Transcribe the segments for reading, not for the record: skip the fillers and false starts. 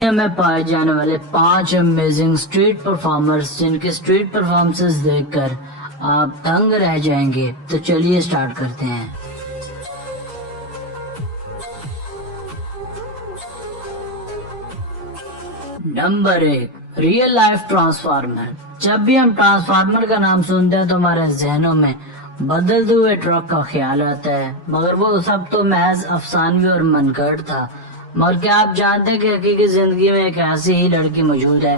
میں پائے جانے والے 5 امیزنگ اسٹریٹ پرفارمرز جن کے اسٹریٹ پرفارمنسز دیکھ کر آپ دنگ رہ جائیں گے، تو چلیے سٹارٹ کرتے ہیں۔ Number 1، real life transformer. جب بھی ہم ٹرانسفارمر کا نام سنتے ہیں تو ہمارے ذہنوں میں بدلتے ہوئے ٹرک کا خیال آتا ہے، مگر وہ سب تو محض افسانوی اور من گھڑت تھا۔ مگر کیا آپ جانتے ہیں کہ حقیقی زندگی میں ایک ایسی ہی لڑکی موجود ہے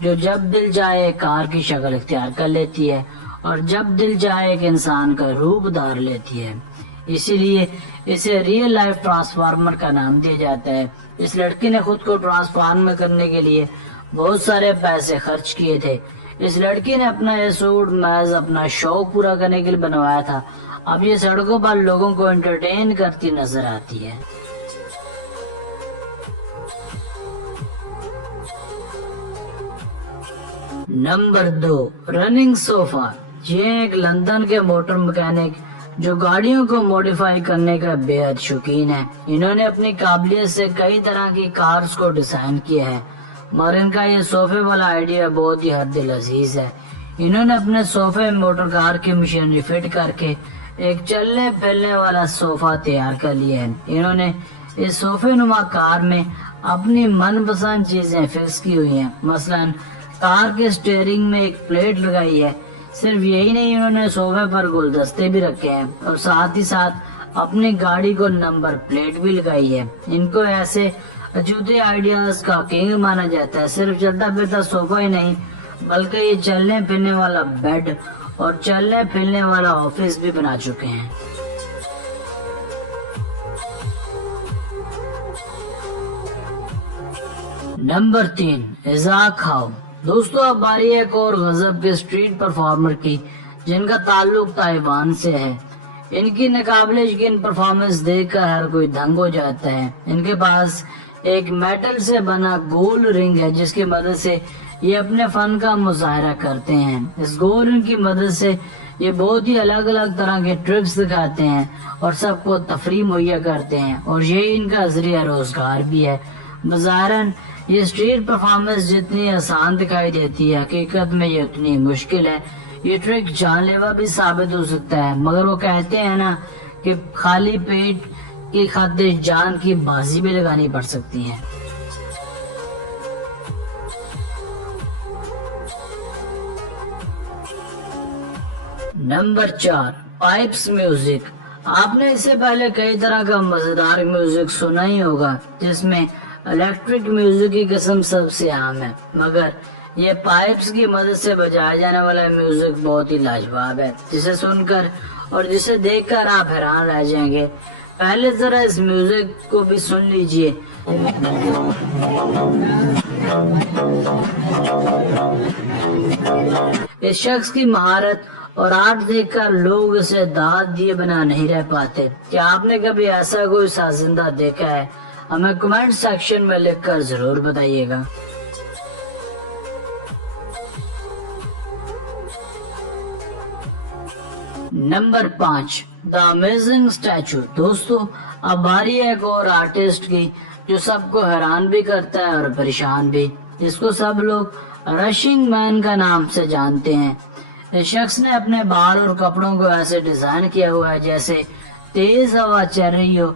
جو جب دل جائے ایک کار کی شکل اختیار کر لیتی ہے اور جب دل جائے ایک انسان کا روپ دھار لیتی ہے؟ اسی لیے اسے ریئل لائف ٹرانسفارمر کا نام دیا جاتا ہے۔ اس لڑکی نے خود کو ٹرانسفارم کرنے کے لیے بہت سارے پیسے خرچ کیے تھے۔ اس لڑکی نے اپنا یہ سوٹ محض اپنا شوق پورا کرنے کے لیے بنوایا تھا۔ اب یہ سڑکوں پر لوگوں کو انٹرٹین کرتی نظر آتی ہے۔ نمبر 2، رننگ صوفہ۔ یہ ایک لندن کے موٹر مکینک جو گاڑیوں کو موڈیفائی کرنے کا بے حد شوقین ہے۔ انہوں نے اپنی قابلیت سے کئی طرح کی کارز کو ڈیزائن کیا ہے، مگر ان کا یہ صوفے والا آئیڈیا بہت ہی حد لذیذ ہے۔ انہوں نے اپنے صوفے موٹر کار کی مشینری فٹ کر کے ایک چلنے پھرنے والا صوفہ تیار کر لیا ہے۔ انہوں نے اس صوفے نما کار میں اپنی من پسند چیزیں فکس کی ہوئی ہیں، مثلا کار کے سٹیئرنگ میں ایک پلیٹ لگائی ہے۔ صرف یہی نہیں، انہوں نے صوفے پر گلدستے بھی رکھے ہیں اور ساتھ ہی ساتھ اپنی گاڑی کو نمبر پلیٹ بھی لگائی ہے۔ ان کو ایسے اچھوتے آئیڈیاز کا کنگ مانا جاتا ہے۔ صرف چلتا پھرتا صوفہ ہی نہیں بلکہ یہ چلنے پھرنے والا بیڈ اور چلنے پھرنے والا آفس بھی بنا چکے ہیں۔ نمبر 3، ازاک کھاؤ۔ دوستو، اب باری ایک اور غضب کے اسٹریٹ پرفارمر کی جن کا تعلق تائیوان سے ہے۔ ان کی ناقابل یقین پرفارمنس دیکھ کر ہر کوئی دنگ ہو جاتا ہے۔ ان کے پاس ایک میٹل سے بنا گول رنگ ہے جس کی مدد سے یہ اپنے فن کا مظاہرہ کرتے ہیں۔ اس گول رنگ کی مدد سے یہ بہت ہی الگ الگ طرح کے ٹرکس دکھاتے ہیں اور سب کو تفریح مہیا کرتے ہیں، اور یہی ان کا ذریعہ روزگار بھی ہے۔ بظاہراً یہ اسٹریٹ پرفارمنس جتنی آسان دکھائی دیتی ہے، حقیقت میں یہ اتنی مشکل ہے۔ یہ ٹرک جان لیوا بھی ثابت ہو سکتا ہے، مگر وہ کہتے ہیں نا کہ خالی پیٹ کی خاطر جان کی بازی بھی لگانی پڑ سکتی ہے۔ Number 4، pipes music. آپ نے اس سے پہلے کئی طرح کا مزیدار میوزک سنا ہی ہوگا جس میں الیکٹرک میوزک کی قسم سب سے عام ہے، مگر یہ پائپس کی مدد سے بجایا جانے والا میوزک بہت ہی لاجواب ہے، جسے سن کر اور جسے دیکھ کر آپ حیران رہ جائیں گے۔ پہلے ذرا اس میوزک کو بھی سن لیجئے۔ اس شخص کی مہارت اور آرٹ دیکھ کر لوگ اسے داد دیے بنا نہیں رہ پاتے۔ کیا آپ نے کبھی ایسا کوئی سازندہ دیکھا ہے؟ ہمیں کمنٹ سیکشن میں لکھ کر ضرور بتائیے گا۔ نمبر 5، دا امیزنگ اسٹیچو۔ دوستو، اب باری ایک اور آرٹسٹ کی جو سب کو حیران بھی کرتا ہے اور پریشان بھی۔ اس کو سب لوگ رشنگ مین کا نام سے جانتے ہیں۔ اس شخص نے اپنے بال اور کپڑوں کو ایسے ڈیزائن کیا ہوا ہے جیسے تیز ہوا چل رہی ہو،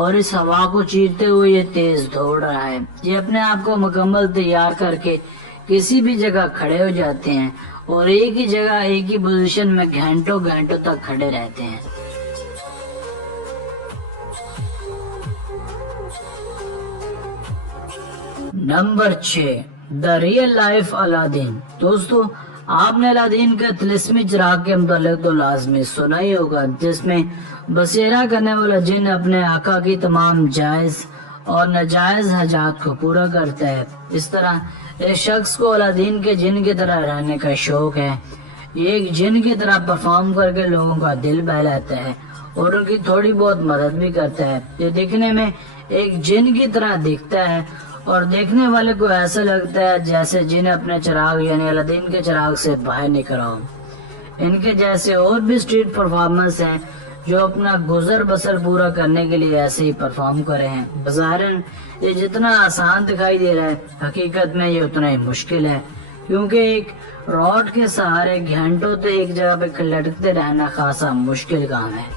اور اس ہوا کو چیرتے ہوئے یہ تیز دوڑ رہا ہے۔ یہ اپنے آپ کو مکمل تیار کر کے کسی بھی جگہ کھڑے ہو جاتے ہیں اور ایک ہی جگہ ایک ہی پوزیشن میں گھنٹوں گھنٹوں تک کھڑے رہتے ہیں۔ Number 6، the real life Aladdin. دوستو، آپ نے الادین کے طلسمی چراغ کے متعلق تو لازمی سنا ہی ہوگا، جس میں بسیرا کرنے والا جن اپنے آقا کی تمام جائز اور ناجائز حاجات کو پورا کرتا ہے۔ اس طرح ایک شخص کو الادین کے جن کی طرح رہنے کا شوق ہے۔ یہ ایک جن کی طرح پرفارم کر کے لوگوں کا دل بہلاتا ہے اور ان کی تھوڑی بہت مدد بھی کرتا ہے۔ یہ دکھنے میں ایک جن کی طرح دکھتا ہے اور دیکھنے والے کو ایسا لگتا ہے جیسے جن اپنے چراغ یعنی الادین کے چراغ سے باہر نکل رہا ہو۔ ان کے جیسے اور بھی اسٹریٹ پرفارمنس ہیں جو اپنا گزر بسر پورا کرنے کے لیے ایسے ہی پرفارم کر رہے ہیں۔ بظاہراً یہ جتنا آسان دکھائی دے رہا ہے، حقیقت میں یہ اتنا ہی مشکل ہے، کیونکہ ایک راڈ کے سہارے گھنٹوں تک ایک جگہ پہ لٹکتے رہنا خاصا مشکل کام ہے۔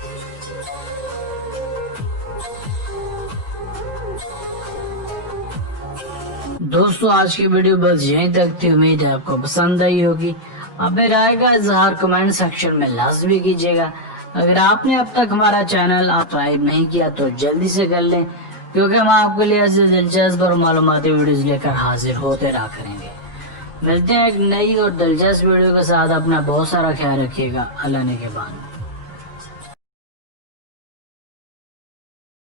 دوستو آج کی ویڈیو بس یہیں تک تھی، امید ہے آپ کو پسند آئی ہوگی۔ اپنے رائے کا اظہار کمنٹ سیکشن میں لازمی کیجیے گا۔ اگر آپ نے اب تک ہمارا چینل سبسکرائب نہیں کیا تو جلدی سے کر لیں، کیونکہ ہم آپ کے لیے ایسے دلچسپ اور معلوماتی ویڈیوز لے کر حاضر ہوتے رہا کریں گے۔ ملتے ہیں ایک نئی اور دلچسپ ویڈیو کے ساتھ، اپنا بہت سارا خیال رکھیے گا۔ اللہ نے کے بعد